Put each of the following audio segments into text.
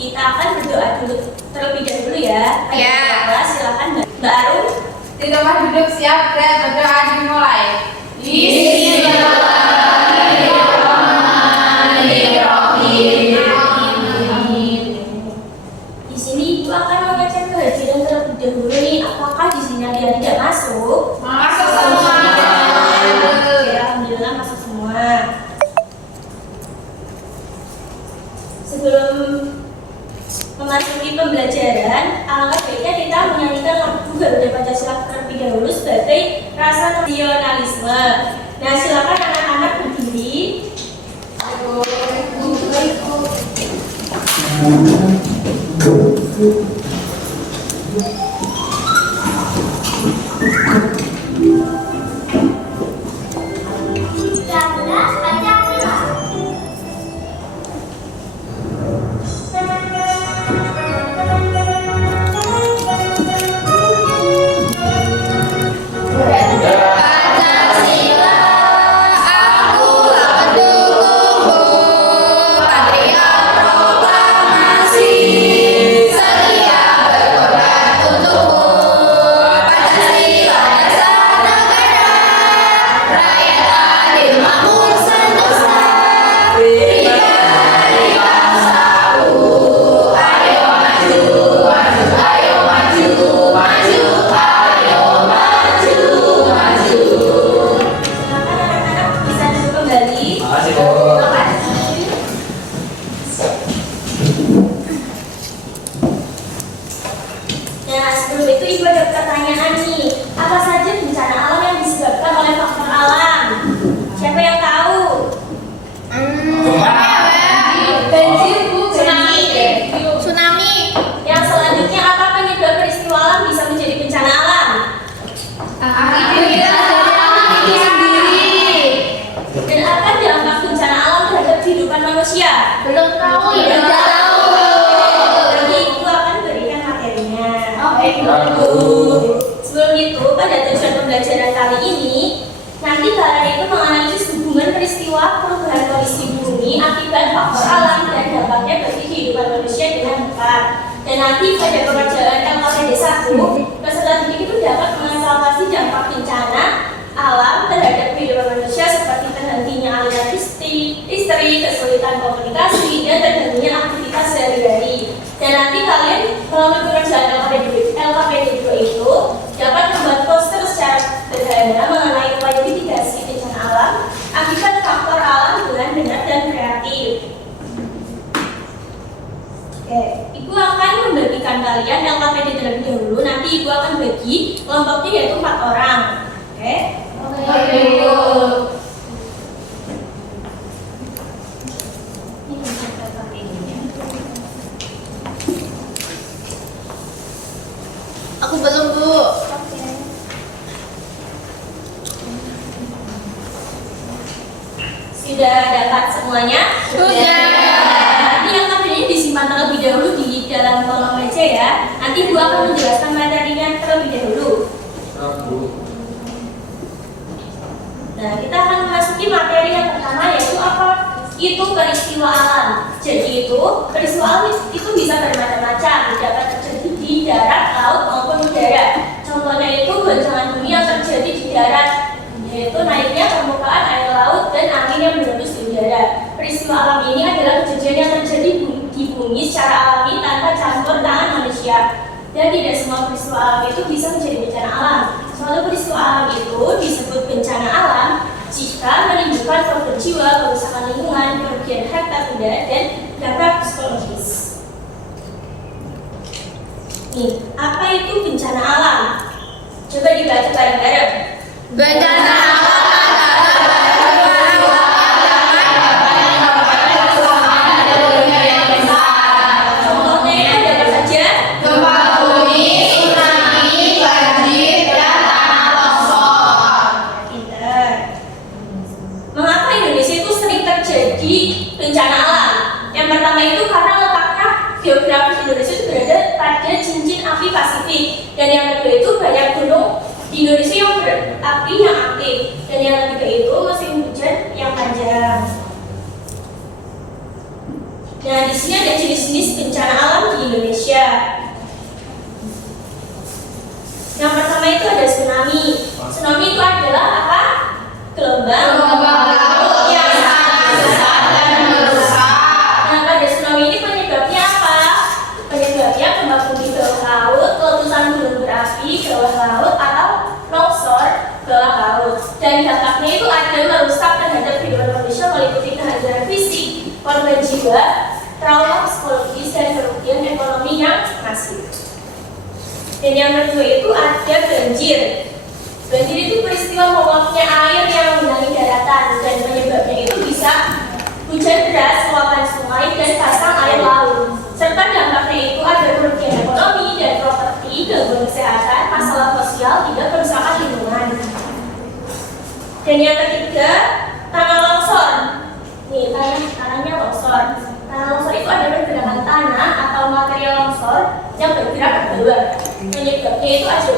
kita akan berdoa dulu terlebih dahulu ya. Ya. Silakan Mbak Arum. Di tempat duduk siap dan berdoa dimulai. Di sini Ibu akan mengecek kehadiran terlebih dahulu nih. Apakah di sini ada yang tidak masuk? Masuk semua. Oke, alhamdulillah masuk semua. Sebelum memasuki pembelajaran, alangkah baiknya kita menyanyikan lagu Garuda Pancasila terlebih dahulu sebagai rasa nasionalisme. Nah, silakan anak-anak berdiri. Garuda Pancasila. Silakan anak-anak bisa duduk kembali. Terima kasih. Nah, sebelum itu Ibu ada pertanyaan nih. Apa saja bencana alam yang disebabkan oleh faktor alam? Siapa yang tahu? Banjir, Bu. Tsunami. Yang selanjutnya, apa penyebab peristiwa alam bisa menjadi bencana alam? Dan apa dampak bencana alam terhadap kehidupan manusia? Belum tahu ya. Nanti Ibu akan berikan materinya. Sebelum itu, pada tujuan pembelajaran kali ini, nanti kalian itu menganalisis hubungan peristiwa perubahan kondisi bumi akibat faktor alam dan dampaknya bagi kehidupan manusia dengan tepat. Dan nanti pada pekerjaan LKPD 1, peserta didik itu dapat mengevaluasi dampak bencana alam terhadap kehidupan manusia seperti terhentinya aliran listrik, kesulitan komunikasi, dan terganggunya aktivitas sehari-hari. Dan nanti kalian melalui pekerjaan LKPD 2 itu dapat membuat poster secara sederhana mengenai upaya mitigasi bencana alam akibat faktor alam dengan benar dan kreatif. Oke, Ibu akan membagikan kalian LKPD terlebih dahulu. Nanti Ibu akan bagi kelompoknya yaitu 4 orang. Oke? Ini untuk LKPD-nya. Aku belum, Bu. Oke. Sudah dapat semuanya? Sudah. Nanti LKPD-nya disimpan terlebih dahulu di dalam kolom meja ya. Nanti Bu akan menjelaskan materinya terlebih dahulu. Nah, kita akan memasuki materi yang pertama yaitu apa? Itu peristiwa alam. Jadi itu peristiwa alam itu bisa bermacam-macam, dapat terjadi di darat, laut maupun udara. Contohnya itu goncangan bumi yang terjadi di darat, yaitu naiknya permukaan air laut dan angin yang berhembus di udara. Peristiwa alam ini adalah kejadian yang terjadi di bumi secara alami tanpa campur tangan manusia. Dan tidak semua peristiwa alam itu bisa menjadi bencana alam. Suatu peristiwa alam itu disebut bencana alam jika menimbulkan korban jiwa, kerusakan lingkungan, kerugian harta benda, dan dampak psikologis. Nih, apa itu bencana alam? Coba dibaca bareng-bareng. Bencana Contohnya ada apa saja? Gempa bumi, tsunami, banjir, dan tanah longsor. Pinter. Mengapa Indonesia itu sering terjadi bencana alam? Yang pertama itu karena letaknya geografis Indonesia itu berada pada cincin api Pasifik. Dan yang kedua itu banyak gunung di Indonesia yang berapi yang aktif. Dan yang ketiga itu musim hujan yang panjang. Nah, di sini ada jenis-jenis bencana alam di Indonesia. Yang pertama itu ada tsunami. Tsunami itu adalah apa? Gelombang laut yang sangat besar dan merusak. Nah, pada tsunami ini penyebabnya apa? Penyebabnya gempa bumi bawah laut, letusan gunung berapi bawah laut, atau longsor bawah laut. Dan dampaknya itu ada merusak terhadap kehidupan manusia meliputi kehancuran fisik, korban jiwa, trauma psikologis, dan kerugian ekonomi yang masif. Dan yang kedua itu ada banjir. Banjir itu peristiwa meluapnya air yang mengenangi daratan, dan penyebabnya itu bisa hujan deras, luapan sungai, dan pasang air laut. Serta dampaknya itu ada kerugian ekonomi dan properti, gangguan kesehatan, masalah sosial, hingga kerusakan lingkungan. Dan yang ketiga, tanah longsor. Nih, tanahnya longsor. Tanah longsor itu adalah pergerakan tanah atau material longsor yang bergerak ke bawah. Penyebabnya itu ada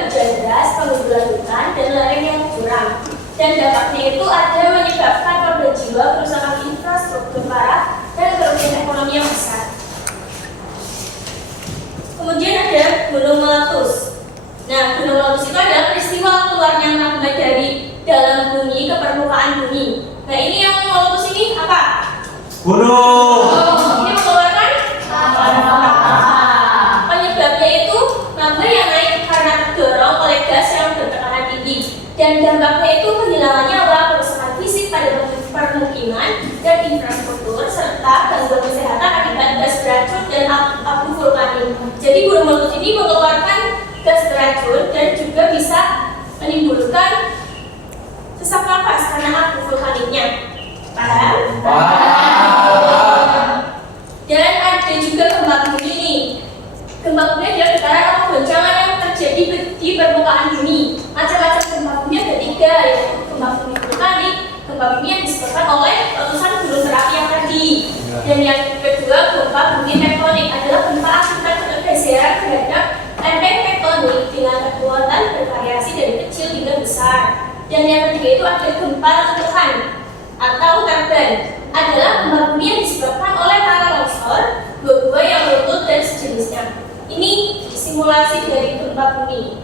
hujan deras, penggundulan hutan, dan lereng yang curam. Dan dampaknya itu ada menyebabkan korban jiwa, kerusakan infrastruktur parah, dan kerugian ekonomi yang besar. Kemudian ada gunung meletus. Nah, gunung meletus itu adalah peristiwa keluarnya magma dari dalam bumi ke permukaan bumi. Nah, ini yang meletus ini apa? Gunung. Ini mengeluarkan penyebabnya itu magma yang naik karena terdorong oleh gas yang bertekanan tinggi. Dan dampaknya itu kehilangan nyawa, kerusakan fisik pada permukiman dan infrastruktur, serta gangguan kesehatan akibat gas beracun dan abu vulkanik. Jadi gunung meletus ini mengeluarkan gas beracun dan juga bisa menimbulkan sesak nafas karena abu vulkaniknya. Paham? Dan ada juga gempa bumi ini. Gempa bumi adalah getaran atau goncangan yang terjadi di permukaan bumi. Macam-macam gempa bumi ada 3, yaitu gempa bumi vulkanik, gempa bumi yang disebabkan oleh letusan gunung berapi yang tadi. Dan yang kedua, gempa bumi tektonik adalah gempa akibat pergeseran terhadap lempeng tektonik dengan kekuatan bervariasi dari kecil hingga besar. Dan yang ketiga itu ada gempa letusan atau karban, adalah gempa bumi yang disebabkan oleh tanah longsor, gua-gua yang runtuh dan sejenisnya. Ini simulasi dari gempa bumi.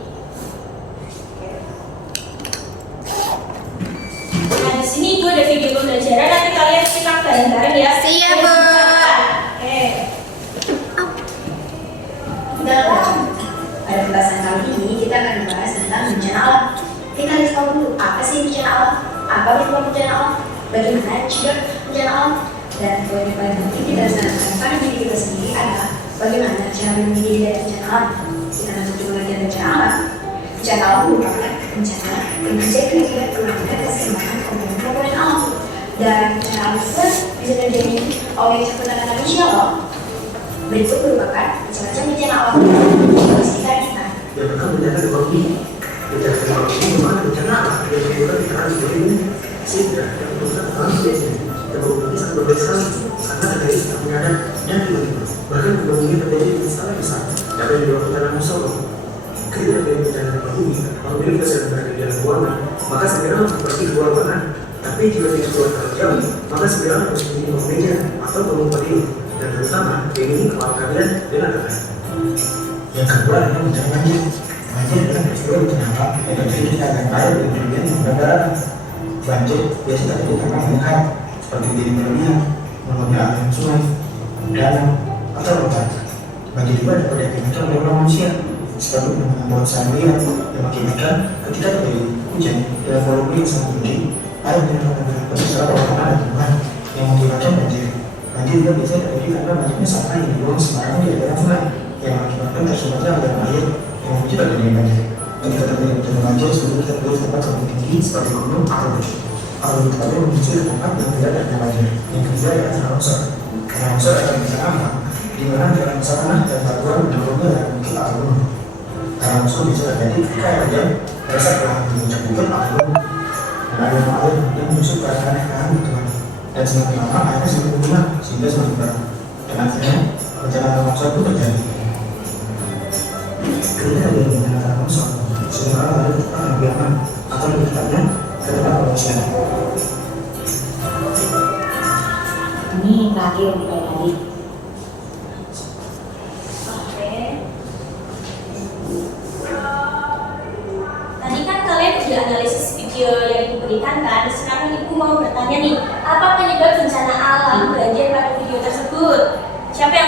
Nah, di sini itu ada video pembelajaran, nanti kalian simak bareng-bareng ya. Siap, Bu. Oke. Dalam pada pembahasan kali ini kita akan membahas tentang bencana alam. Kita harus tahu dulu apa sih bencana alam, apa penyebab bencana alam, bagaimana mencegah bencana alam, dan poin yang paling penting kita harus tanamkan pada diri kita sendiri adalah bagaimana cara melindungi diri dari bencana alam. Kita akan pengertian bencana alam. Bencana alam merupakan bencana yang terjadi akibat perubahan keseimbangan komponen alam. Dan bencana alam tersebut bisa terjadi oleh kepentingan manusia loh. Berikut merupakan macam-macam bencana alam di sekitar kita. Yang pertama bencana gempa bumi. Bencana gempa bumi merupakan bencana alam yang menimbulkan getaran seperti ini, sehingga yang menyebabkan alam biasanya gempa bumi sangat berbeda sekali karena terjadi secara mendadak dan tiba-tiba. Bahkan gempa bumi terjadi di skala besar dapat menyebabkan tanah longsor. Ketika terjadi bencana gempa bumi, apabila kita sedang berada di dalam ruangan, maka segera memperbaiki luar ruangan. Tapi jika tidak keluar terlalu jauh, maka segera harus menunggu meja atau tempat tidur. Dan terutama ini kepala kalian dengan terkait. Yang kedua adalah bencana banjir. Banjir adalah peristiwa bencana alam yang terjadi di aliran air dan kemudian menggunakan banjir biasanya terjadi karena meningkat seperti di berlebihan, meluapnya aliran sungai, danau, atau lautan. Banjir juga dapat diakibatkan oleh ulah manusia, seperti menggunakan bonsai liar yang mengakibatkan ketika terjadi hujan dengan volume yang sangat tinggi, air menyebabkan besar permukaan dan tumbuhan yang mengakibatkan banjir. Banjir juga biasanya terjadi karena banyaknya sampah yang dibuang sembarangan di aliran sungai yang mengakibatkan tersumbatnya aliran air yang memicu terjadinya banjir. Ketika terjadi bencana banjir, seluruh kita perlu tempat yang lebih tinggi seperti gunung atau bukit. Atau lebih tepatnya menuju ke tempat yang tidak terkena banjir. Yang kedua adalah tanah longsor. Tanah longsor adalah bencana alam di mana aliran tanah dan batuan menurunnya dari bukit atau gunung. Tanah longsor bisa terjadi ketika air hujan berasal dari puncak bukit atau gunung. Dan aliran air yang menyusup ke arah batuan. Dan semakin lama airnya semakin berkurang sehingga semakin berat. Dan akhirnya bencana tanah longsor itu terjadi. Ketika ada bencana tanah longsor, semua orang ada di tempat yang lebih aman atau lebih tepatnya ke tempat pengungsian. Ini terakhir untuk kali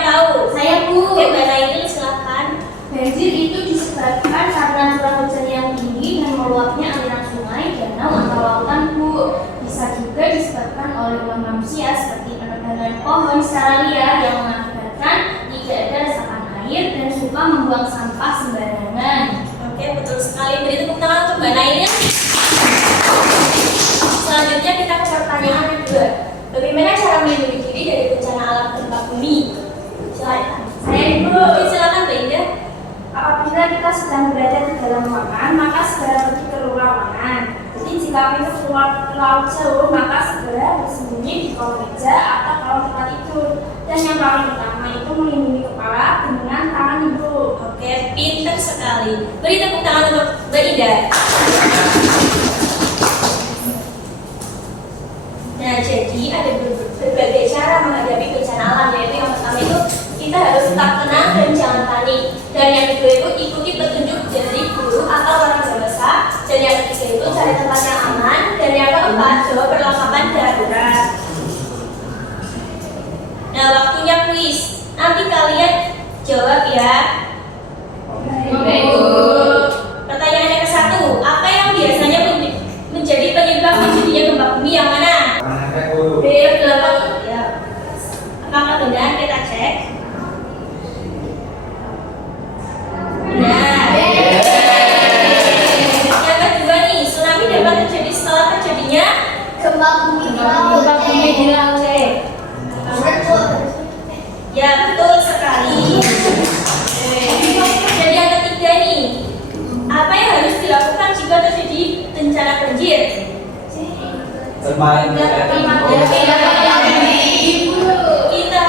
tahu? Saya, Bu. Oke, Mbak Nailil silakan. Banjir itu disebabkan karena curah hujan yang tinggi dan meluapnya aliran sungai, danau, atau lautan, Bu. Bisa juga disebabkan oleh ulah manusia seperti penebangan pohon secara liar yang mengakibatkan tidak ada resapan air dan suka membuang sampah sembarangan. Oke, betul sekali. Beri tepuk tangan untuk Mbak Nailil. Selanjutnya kita ke pertanyaan yang kedua. Bagaimana cara melindungi diri dari bencana alam gempa bumi? Silakan. Saya, Bu. Oke, silakan Mbak Indah. Apabila kita sedang berada di dalam ruangan, maka segera pergi ke ruangan. Jadi jika pintu keluar terlalu jauh, maka segera bersembunyi di kolong meja atau kolong tempat tidur. Dan yang paling utama itu melindungi kepala dengan tangan, Ibu. Oke, pintar sekali. Beri tepuk tangan untuk Mbak Indah. Nah, jadi ada berbagai cara menghadapi bencana alam, yaitu yang pertama itu kita harus tetap tenang dan jangan panik. Dan yang kedua itu ikuti petunjuk dari guru atau orang dewasa. Dan yang ketiga itu cari tempat yang aman. Dan yang keempat, bawa perlengkapan darurat. Nah, waktunya kuis. Nanti kalian jawab ya. Pertanyaan yang ke-1, apa yang biasanya menjadi penyebab terjadinya gempa bumi yang mana? B. Gelombang. Ya. Apakah benar? Kita cek. Benar. Yang kedua nih, tsunami dapat terjadi setelah terjadinya Gempa bumi di laut. gempa bumi di laut. Cek. Ya, betul sekali. Dan yang ketiga nih, apa yang harus dilakukan jika terjadi bencana banjir? Bermain Kita.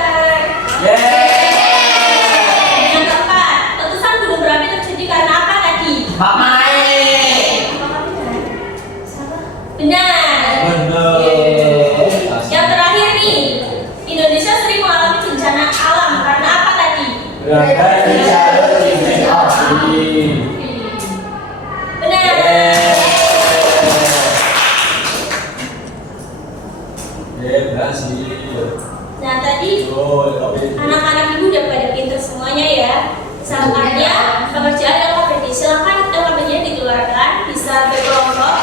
Yang keempat, letusan gunung berapi terjadi karena apa tadi? Apakah benar? Benar. Yang terakhir nih, Indonesia sering mengalami bencana alam karena apa tadi? Benar. Nah, tadi anak-anak ibu udah pada pintar semuanya ya. Sampainya pengerjaan LKPD. Silakan LKPD-nya dikeluarkan, bisa berkelompok.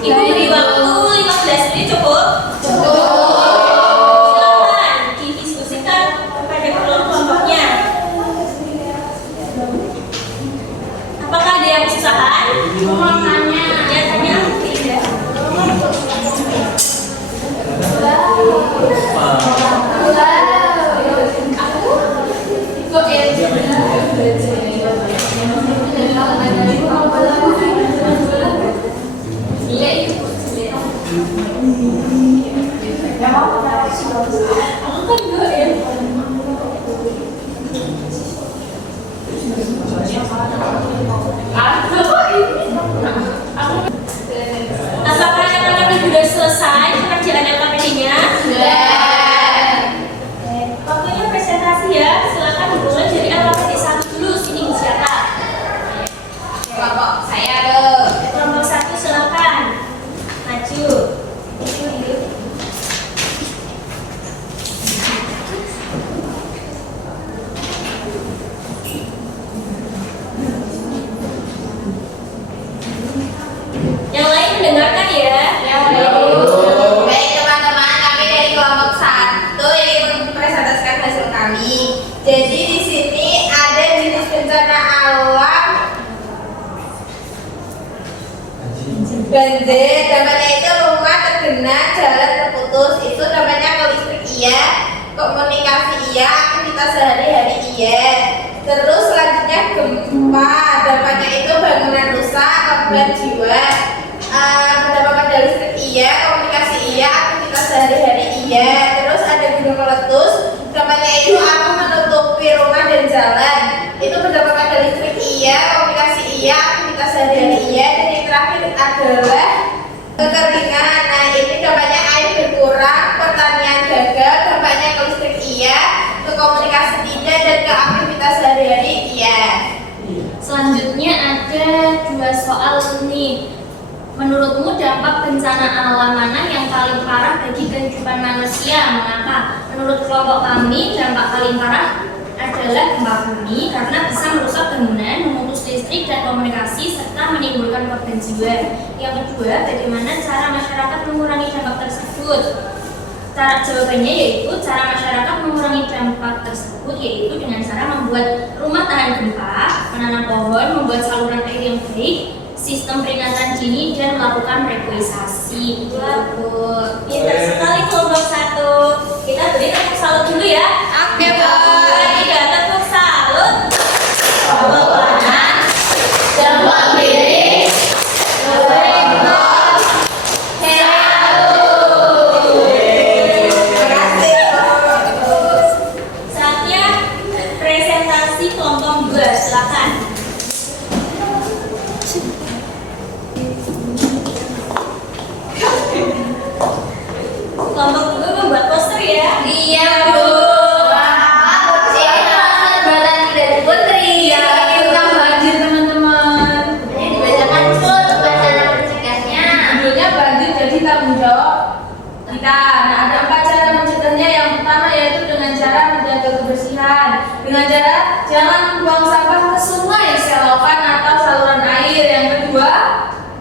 Ibu beri waktu 15 menit cukup? Silakan didiskusikan kepada kelompoknya. Apakah ada yang kesusahan? Ya, tanya. Tidak. Apakah anak-anak ibu sudah selesai pekerjaan LKPD-nya? Waktunya presentasi ya. Silakan dimulai dari LKPD 1 dulu. Sini siapa? Kelompok saya ada. Kelompok 1 silakan. Maju. Yang lain mendengarkan ya. Baik teman-teman, kami dari kelompok 1 ingin mempresentasikan hasil kami. Jadi di sini ada jenis bencana alam banjir, namanya itu rumah tergenang, jalan terputus, itu namanya listrik iya, komunikasi iya, aktivitas sehari-hari iya. Terus selanjutnya gempa, dampaknya itu bangunan rusak, korban jiwa. Berdampak pada listrik iya, komunikasi iya, aktivitas sehari-hari iya. Terus ada gunung meletus, dampaknya itu abu menutupi rumah dan jalan. Itu berdampak pada listrik iya, komunikasi iya, aktivitas sehari-hari iya. Dan yang terakhir adalah kekeringan. Nah, ini dampaknya air berkurang, pertanian gagal, dampaknya ke listrik iya, ke komunikasi tidak, dan ke aktivitas sehari-hari iya. Selanjutnya ada 2 soal nih. Menurutmu dampak bencana alam mana yang paling parah bagi kehidupan manusia? Mengapa? Menurut kelompok kami, dampak paling parah adalah gempa bumi karena bisa merusak bangunan, memutus listrik dan komunikasi, serta menimbulkan korban jiwa. Yang kedua, bagaimana cara masyarakat mengurangi dampak tersebut? Jawabannya yaitu cara masyarakat mengurangi dampak tersebut yaitu dengan cara membuat rumah tahan gempa, menanam pohon, membuat saluran air yang baik, sistem peringatan dini, dan melakukan reboisasi. Pintar sekali kelompok 1. Kita beri tepuk salut dulu ya. Oke, Bu. Tiga tepuk salut. Tepuk kanan, tepuk kiri, tepuk bawah, terima kasih, Bu. Saatnya presentasi kelompok 2. Silakan. Kelompok 2 membuat poster ya. Iya, Bu. Ini teman buatan dari Putri. Tentang banjir teman-teman. Ini dibacakan dulu untuk cara mencegahnya. Judulnya banjir jadi tanggung jawab kita. Nah, ada 4 cara mencegahnya. Yang pertama yaitu dengan cara menjaga kebersihan. Dengan cara jangan membuang sampah ke sungai, selokan atau saluran air. Yang kedua,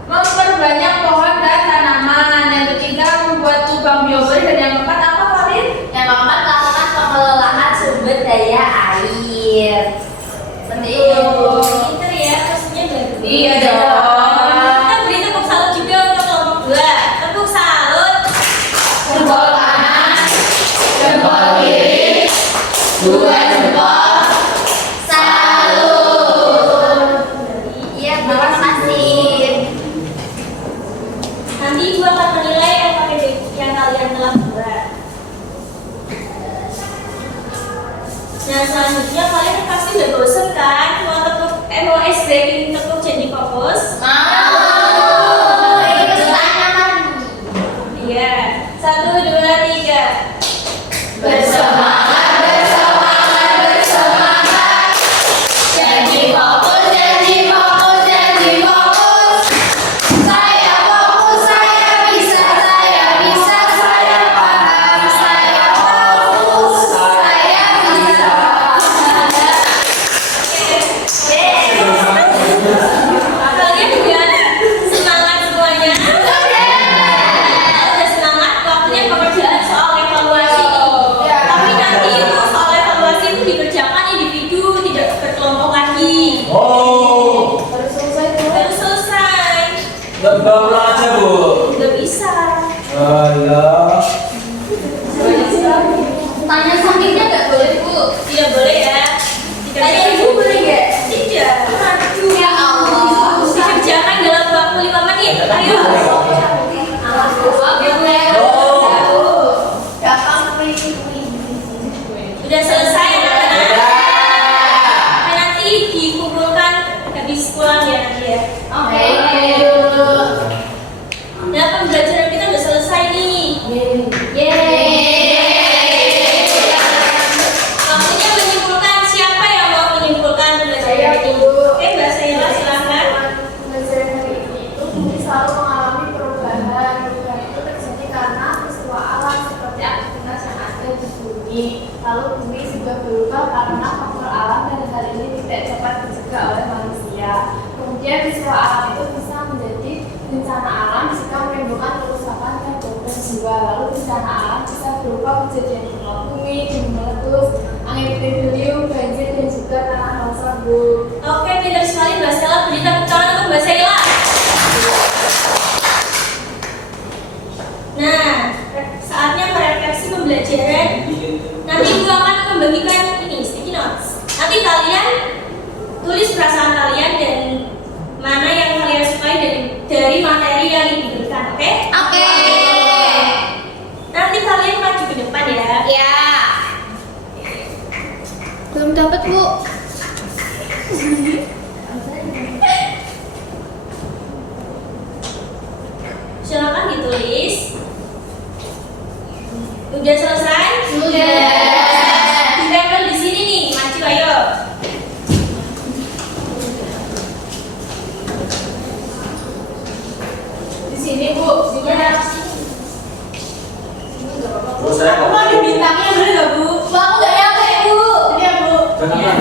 memperbanyak pohon dan tanaman. Yang ketiga, membuat lubang biogas. Dan yang keempat apa, Farid? Yang keempat, lakukan pengelolaan sumber daya air. Seperti itu. Pintar ya, maksudnya bagus. Iya dong. Kita beri tepuk salut juga untuk kelompok 2. Tepuk salut. Jempol kanan, jempol kiri, 2 jempol. Salut. Iya, terima kasih. Nanti Ibu akan menilai apa yang kalian telah buat. Nah, selanjutnya kalian pasti udah bosen kan? Mau es breaking tepuk jadi fokus? Mau. Ini kesukaannya kan? Iya. 1, 2, 3. Bersemangat, bersemangat, bersemangat. Jadi fokus, jadi fokus, jadi fokus. Saya fokus, saya bisa, saya bisa, saya paham, saya fokus, saya bisa. Kalian udah semangat semuanya? Udah semangat, waktunya pengerjaan soal evaluasi. Tapi nanti itu soal evaluasi itu dikerjakan individu, tidak berkelompok lagi. Oh, Baru selesai. nggak pulang aja, Bu. Udah bisa. Alah. Tanya sampingnya nggak boleh, Bu. Tidak boleh ya. Tanya Ibu boleh nggak? Tidak. Aduh. Ya Allah. Dikerjakan dalam waktu 5 menit. Ayo. Udah selesai anak-anak. Nah, nanti dikumpulkan habis pulang ya nanti ya. Oke. Nah, pembelajaran kita udah selesai nih. Waktunya menyimpulkan. Siapa yang mau menyimpulkan pembelajaran ini? Oke, Mbak Sheila silahkan. Pembelajaran hari ini itu bumi selalu mengalami perubahan. Perubahan itu terjadi karena peristiwa alam seperti aktivitas yang ada di bumi. Lalu bumi juga berubah karena faktor alam dan hal ini tidak dapat dicegah oleh manusia. Kemudian peristiwa alam itu bisa menjadi bencana alam jika menimbulkan kerusakan dan korban jiwa. Lalu bencana alam bisa berupa kejadian gempa bumi, gunung meletus, angin puting beliung, banjir dan juga tanah longsor, Bu. Oke, pintar sekali Mbak Sheila. Beri tepuk tangan untuk Mbak Sheila. Nah, saatnya merefleksi pembelajaran. Nanti Ibu akan membagikan ini sticky notes. Nanti kalian tulis perasaan kalian dan mana yang kalian sukai dari materi yang diberikan, oke? Oke. Nanti kalian maju ke depan ya. Ya. Belum dapat, Bu. Silakan ditulis. Udah selesai? Sudah. Ditempel di sini nih, maju ayo. Di sini, Bu. Ya. Terus saya Aku ada bintangnya, boleh Jangan.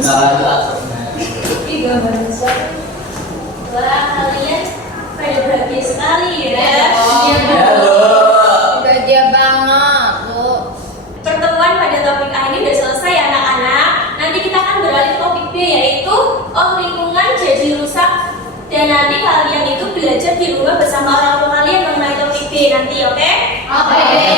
Nggak ada. Ini gambarnya siapa? Wah, kalian pada bahagia sekali ya. Ya loh. Bahagia banget, Bu. Pertemuan pada topik A ini sudah selesai ya anak-anak. Nanti kita akan beralih ke topik B, yaitu lingkungan jadi rusak. Dan nanti kalian itu belajar di rumah bersama orang tua kalian mengenai topik B nanti, oke? Oke.